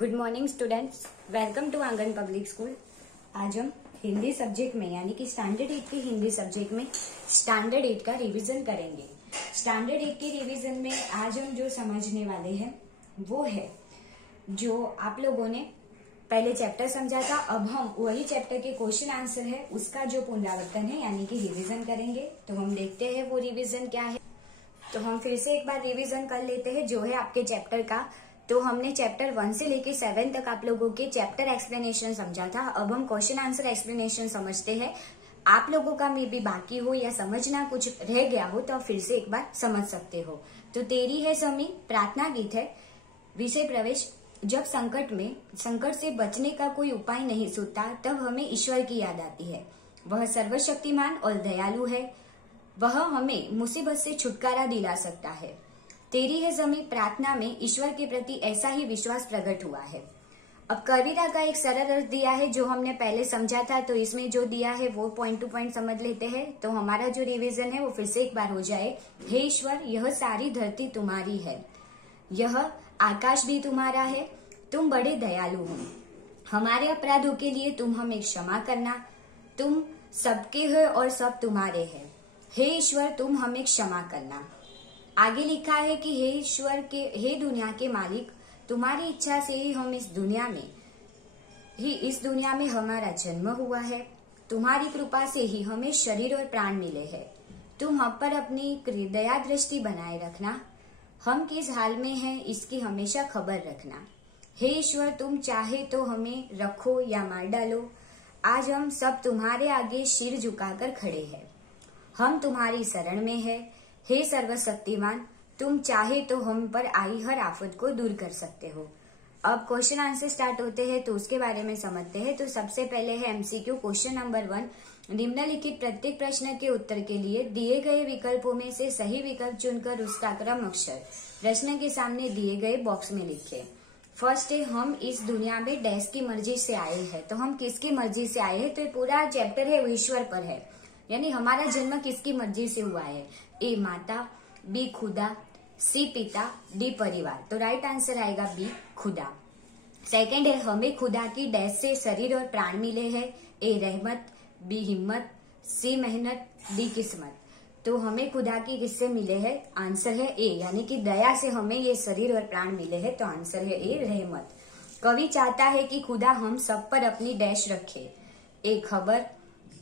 Good morning students, welcome to Aangan public school. आज हम Hindi subject में यानी कि स्टैंडर्ड 8 की हिंदी सब्जेक्ट में स्टैंडर्ड 8 का रिवीजन करेंगे। स्टैंडर्ड 8 के रिवीजन में आज हम जो समझने वाले हैं वो है जो आप लोगों ने पहले चैप्टर समझा था, अब हम वही चैप्टर के क्वेश्चन आंसर है उसका जो पुनरावर्तन है यानी कि रिवीजन करेंगे। तो हम देखते हैं वो रिवीजन क्या है। तो हम फिर से एक बार रिवीजन कर लेते हैं जो है आपके चैप्टर का। तो हमने चैप्टर 1 से लेके 7 तक आप लोगों के चैप्टर एक्सप्लेनेशन समझा था। अब हम क्वेश्चन आंसर एक्सप्लेनेशन समझते हैं। आप लोगों का मे भी बाकी हो या समझना कुछ रह गया हो तो आप फिर से एक बार समझ सकते हो। तो तेरी है समी प्रार्थना गीत है। विषय प्रवेश। जब संकट से बचने का कोई उपाय नहीं सूझता तब हमें ईश्वर की याद आती है। वह सर्वशक्तिमान और दयालु है। वह हमें मुसीबत से छुटकारा दिला सकता है। तेरी है जमी प्रार्थना में ईश्वर के प्रति ऐसा ही विश्वास प्रकट हुआ है। अब कविता का एक सरल अर्थ दिया है जो हमने पहले समझा था, तो इसमें जो दिया है वो पॉइंट टू पॉइंट समझ लेते हैं। तो हमारा जो रिवीजन है वो फिर से एक बार हो जाए। हे ईश्वर, यह सारी धरती तुम्हारी है, यह आकाश भी तुम्हारा है। तुम बड़े दयालु हो। हमारे अपराधों के लिए तुम हमें क्षमा करना। तुम सबके हो और सब तुम्हारे हैं। हे ईश्वर, तुम हमें क्षमा करना। आगे लिखा है कि हे ईश्वर के, हे दुनिया के मालिक, तुम्हारी इच्छा से ही हम इस दुनिया में हमारा जन्म हुआ है। तुम्हारी कृपा से ही हमें शरीर और प्राण मिले हैं। तुम हम पर अपनी दया दृष्टि बनाए रखना। हम किस हाल में हैं इसकी हमेशा खबर रखना। हे ईश्वर, तुम चाहे तो हमें रखो या मार डालो। आज हम सब तुम्हारे आगे सिर झुकाकर खड़े हैं। हम तुम्हारी शरण में है। हे सर्वशक्तिमान, तुम चाहे तो हम पर आई हर आफत को दूर कर सकते हो। अब क्वेश्चन आंसर स्टार्ट होते हैं तो उसके बारे में समझते हैं। तो सबसे पहले है एमसीक्यू क्वेश्चन नंबर 1। निम्नलिखित प्रत्येक प्रश्न के उत्तर के लिए दिए गए विकल्पों में से सही विकल्प चुनकर उसका क्रम अक्षर प्रश्न के सामने दिए गए बॉक्स में लिखें। फर्स्ट है, हम इस दुनिया में डैश की मर्जी से आए हैं। तो हम किसकी मर्जी से आए हैं? तो ये पूरा चैप्टर है वो ईश्वर पर है, यानी हमारा जन्म किसकी मर्जी से हुआ है। ए माता, बी खुदा, सी पिता, डी परिवार। तो राइट आंसर आएगा बी खुदा। सेकंड है, हमें खुदा की डैश से शरीर और प्राण मिले हैं। ए रहमत, बी हिम्मत, सी मेहनत, डी किस्मत। तो हमें खुदा की किससे मिले हैं? आंसर है ए, यानी कि दया से हमें ये शरीर और प्राण मिले हैं। तो आंसर है ए रहमत। कवि चाहता है कि खुदा हम सब पर अपनी डैश रखे। ए खबर,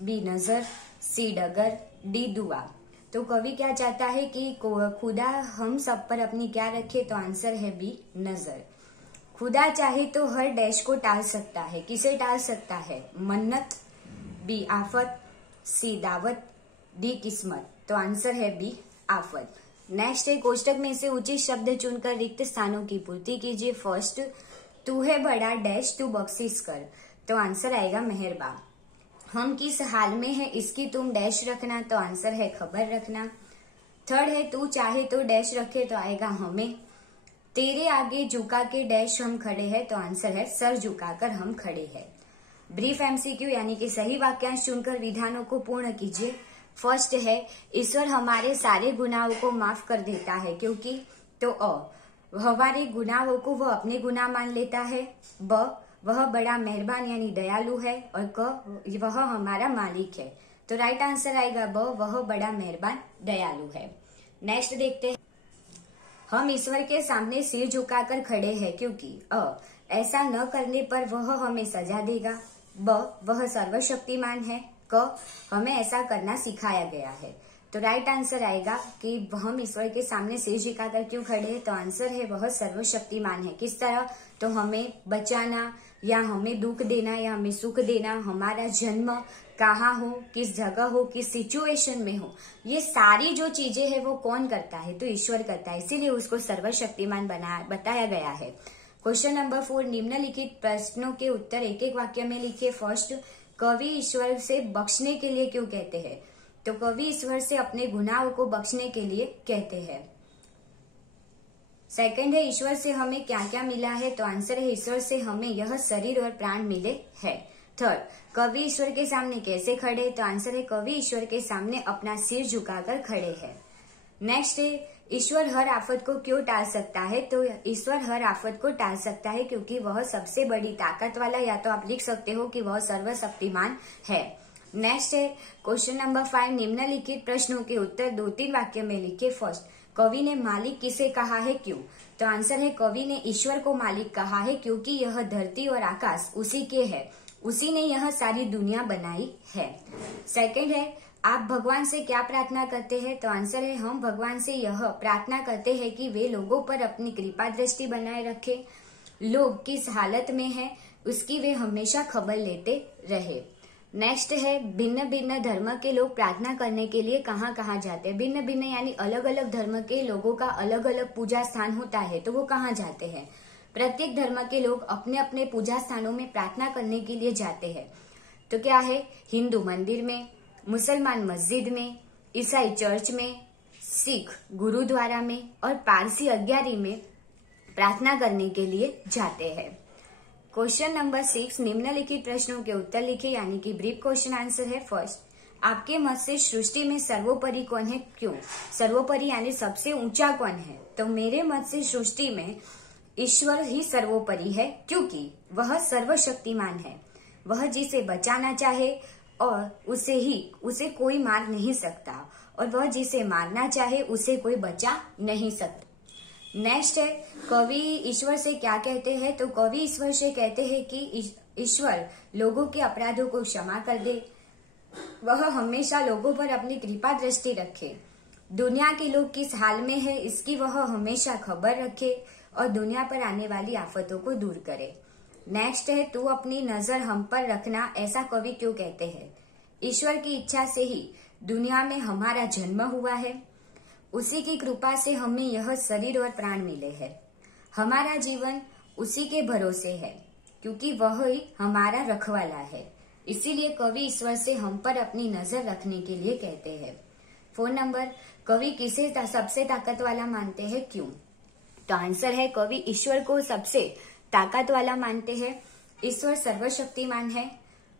बी नजर, सी डगर, डी दुआ। तो कवि क्या चाहता है कि खुदा हम सब पर अपनी क्या रखे? तो आंसर है बी नजर। खुदा चाहे तो हर डैश को टाल सकता है। किसे टाल सकता है? मन्नत, बी आफत, सी दावत, डी किस्मत। तो आंसर है बी आफत। नेक्स्ट है, कोष्टक में से उचित शब्द चुनकर रिक्त स्थानों की पूर्ति कीजिए। फर्स्ट, तू है बड़ा डैश तू बख्शिश कर। तो आंसर आएगा मेहरबान। हम किस हाल में है इसकी तुम डैश रखना। तो आंसर है खबर रखना। थर्ड है, तू चाहे तो डैश रखे। तो आएगा हमें। तेरे आगे झुका के डैश हम खड़े हैं। तो आंसर है सर झुकाकर हम खड़े हैं। ब्रीफ एमसीक्यू यानी कि सही वाक्यांश चुनकर विधानों को पूर्ण कीजिए। फर्स्ट है, ईश्वर हमारे सारे गुनाहों को माफ कर देता है क्योंकि। तो हमारे गुनाहों को वह अपने गुनाह मान लेता है। ब, वह बड़ा मेहरबान यानी दयालु है। और क, वह हमारा मालिक है। तो राइट आंसर आएगा ब, वह बड़ा मेहरबान दयालु है। नेक्स्ट देखते हैं, हम ईश्वर के सामने सिर झुकाकर खड़े हैं क्योंकि ऐसा न करने पर वह हमें सजा देगा। ब, वह सर्वशक्तिमान है। क, हमें ऐसा करना सिखाया गया है। तो राइट आंसर आएगा कि हम ईश्वर के सामने सिर झुकाकर क्यों खड़े हैं? तो आंसर है वह सर्वशक्तिमान है। किस तरह? तो हमें बचाना या हमें दुख देना या हमें सुख देना, हमारा जन्म कहाँ हो, किस जगह हो, किस सिचुएशन में हो, ये सारी जो चीजें हैं वो कौन करता है? तो ईश्वर करता है, इसीलिए उसको सर्वशक्तिमान बताया गया है। क्वेश्चन नंबर 4, निम्नलिखित प्रश्नों के उत्तर एक एक वाक्य में लिखिए। फर्स्ट, कवि ईश्वर से बख्शने के लिए क्यों कहते हैं? तो कवि ईश्वर से अपने गुनाहों को बख्शने के लिए कहते हैं। सेकंड है, ईश्वर से हमें क्या क्या मिला है? तो आंसर है ईश्वर से हमें यह शरीर और प्राण मिले हैं। थर्ड, कवि ईश्वर के सामने कैसे खड़े? तो आंसर है कवि ईश्वर के सामने अपना सिर झुकाकर खड़े हैं। नेक्स्ट है ईश्वर हर आफत को क्यों टाल सकता है? तो ईश्वर हर आफत को टाल सकता है क्योंकि वह सबसे बड़ी ताकत वाला, या तो आप लिख सकते हो कि वह सर्वशक्तिमान है। नेक्स्ट है क्वेश्चन नंबर 5, निम्नलिखित प्रश्नों के उत्तर 2-3 वाक्य में लिखे। फर्स्ट, कवि ने मालिक किसे कहा है, क्यों? तो आंसर है कवि ने ईश्वर को मालिक कहा है क्योंकि यह धरती और आकाश उसी के है, उसी ने यह सारी दुनिया बनाई है। सेकंड है आप भगवान से क्या प्रार्थना करते हैं? तो आंसर है हम भगवान से यह प्रार्थना करते हैं कि वे लोगों पर अपनी कृपा दृष्टि बनाए रखे, लोग किस हालत में हैं उसकी वे हमेशा खबर लेते रहे। नेक्स्ट है भिन्न भिन्न धर्म के लोग प्रार्थना करने के लिए कहाँ कहाँ जाते हैं? भिन्न भिन्न यानी अलग अलग धर्म के लोगों का अलग अलग पूजा स्थान होता है, तो वो कहाँ जाते हैं? प्रत्येक धर्म के लोग अपने अपने पूजा स्थानों में प्रार्थना करने के लिए जाते हैं। तो क्या है? हिंदू मंदिर में, मुसलमान मस्जिद में, ईसाई चर्च में, सिख गुरुद्वारा में और पारसी अग्यारी में प्रार्थना करने के लिए जाते हैं। क्वेश्चन नंबर 6, निम्नलिखित प्रश्नों के उत्तर लिखे, यानी कि ब्रीफ क्वेश्चन आंसर है। फर्स्ट, आपके मत से सृष्टि में सर्वोपरि कौन है, क्यों? सर्वोपरि यानी सबसे ऊंचा कौन है? तो मेरे मत से सृष्टि में ईश्वर ही सर्वोपरि है क्योंकि वह सर्वशक्तिमान है। वह जिसे बचाना चाहे और उसे कोई मार नहीं सकता, और वह जिसे मारना चाहे उसे कोई बचा नहीं सकता। नेक्स्ट है कवि ईश्वर से क्या कहते हैं? तो कवि ईश्वर से कहते हैं कि ईश्वर लोगों के अपराधों को क्षमा कर दे, वह हमेशा लोगों पर अपनी कृपा दृष्टि रखे, दुनिया के लोग किस हाल में है इसकी वह हमेशा खबर रखे और दुनिया पर आने वाली आफतों को दूर करे। नेक्स्ट है तू अपनी नजर हम पर रखना, ऐसा कवि क्यों कहते हैं? ईश्वर की इच्छा से ही दुनिया में हमारा जन्म हुआ है, उसी की कृपा से हमें यह शरीर और प्राण मिले हैं। हमारा जीवन उसी के भरोसे है क्योंकि वह ही हमारा रखवाला है, इसीलिए कवि ईश्वर से हम पर अपनी नजर रखने के लिए कहते हैं। 4 नंबर, कवि किसे सबसे ताकत वाला मानते हैं, क्यों? तो आंसर है कवि ईश्वर को सबसे ताकत वाला मानते हैं। ईश्वर सर्वशक्तिमान है,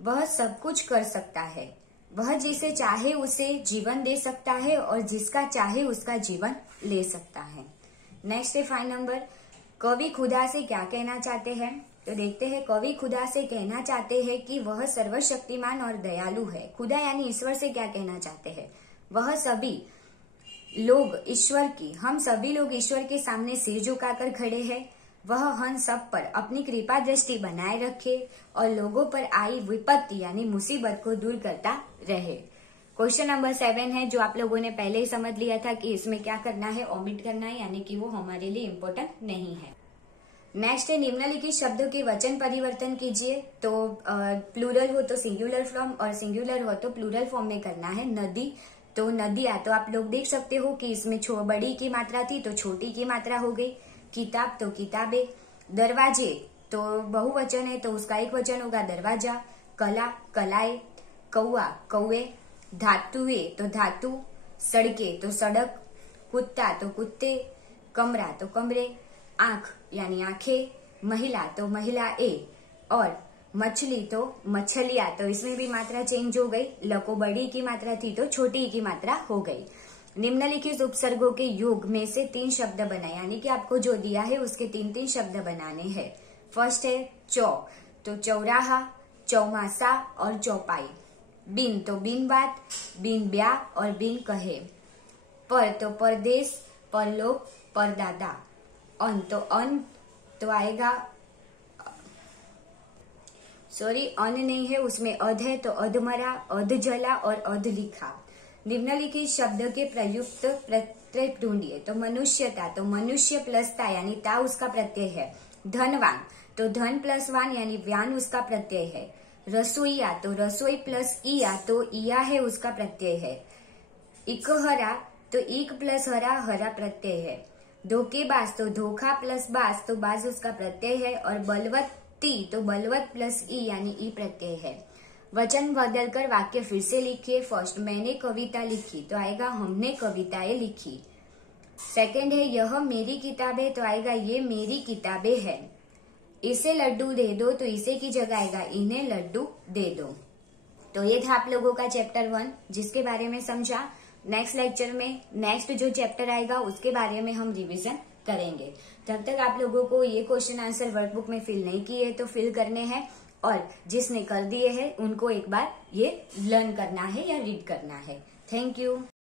वह सब कुछ कर सकता है, वह जिसे चाहे उसे जीवन दे सकता है और जिसका चाहे उसका जीवन ले सकता है। नेक्स्ट है 5 नंबर, कवि खुदा से क्या कहना चाहते हैं? तो देखते हैं कवि खुदा से कहना चाहते हैं कि वह सर्वशक्तिमान और दयालु है। खुदा यानी ईश्वर से क्या कहना चाहते हैं? वह सभी लोग ईश्वर की, हम सभी लोग ईश्वर के सामने सिर झुकाकर खड़े हैं, वह हम सब पर अपनी कृपा दृष्टि बनाए रखे और लोगों पर आई विपत्ति यानी मुसीबत को दूर करता रहे। क्वेश्चन नंबर 7 है जो आप लोगों ने पहले ही समझ लिया था कि इसमें क्या करना है, ओमिट करना है, यानी कि वो हमारे लिए इम्पोर्टेंट नहीं है। नेक्स्ट है निम्नलिखित शब्दों के वचन परिवर्तन कीजिए। तो प्लूरल हो तो सिंगुलर फॉर्म और सिंगुलर हो तो प्लूरल फॉर्म में करना है। नदी तो नदियां, तो आप लोग देख सकते हो कि इसमें बड़ी की मात्रा थी तो छोटी की मात्रा हो गई। किताब तो किताबें, दरवाजे तो बहुवचन है तो उसका एक वचन होगा दरवाजा, कला कलाए, कौआ कौए, धातुए तो धातु, सड़के तो सड़क, कुत्ता तो कुत्ते, कमरा तो कमरे, आंख यानी आंखें, महिला तो महिलाए और मछली तो मछलियां, तो इसमें भी मात्रा चेंज हो गई। लको बड़ी की मात्रा थी तो छोटी की मात्रा हो गई। निम्नलिखित उपसर्गों के योग में से 3 शब्द बनाए, यानी कि आपको जो दिया है उसके 3-3 शब्द बनाने हैं। फर्स्ट है चौ तो चौराहा, चौमासा और चौपाई। बिन तो बिन बात, बिन ब्याह और बिन कहे। पर तो परदेश, परलोक, परदादा। अन तो आएगा, सॉरी अन नहीं है उसमें अध है तो अधमरा, अधजला और अध लिखा। निम्नलिखित शब्द के प्रयुक्त प्रत्यय ढूंढिए। तो मनुष्यता तो मनुष्य प्लस ता यानी ता उसका प्रत्यय है। धनवान तो धन प्लस वान यानी व्यान उसका प्रत्यय है। रसोईया तो रसोई प्लस ईया तो ईया है उसका प्रत्यय है। इकहरा तो इक प्लस हरा हरा प्रत्यय है। धोखेबाज तो धोखा प्लस बाज तो बाज उसका प्रत्यय है और बलवती तो बलवत प्लस ई यानी ई प्रत्यय है। वचन बदलकर वाक्य फिर से लिखिए। फर्स्ट, मैंने कविता लिखी तो आएगा हमने कविताएं लिखी। सेकंड है यह मेरी किताब है तो आएगा ये मेरी किताबें हैं। इसे लड्डू दे दो तो इसे की जगह आएगा इन्हें लड्डू दे दो। तो ये था आप लोगों का चैप्टर 1 जिसके बारे में समझा। नेक्स्ट लेक्चर में नेक्स्ट जो चैप्टर आएगा उसके बारे में हम रिवीजन करेंगे। तब तक आप लोगों को ये क्वेश्चन आंसर वर्कबुक में फिल नहीं किए तो फिल करने हैं, और जिसने कर दिए हैं उनको एक बार ये लर्न करना है या रीड करना है। Thank you.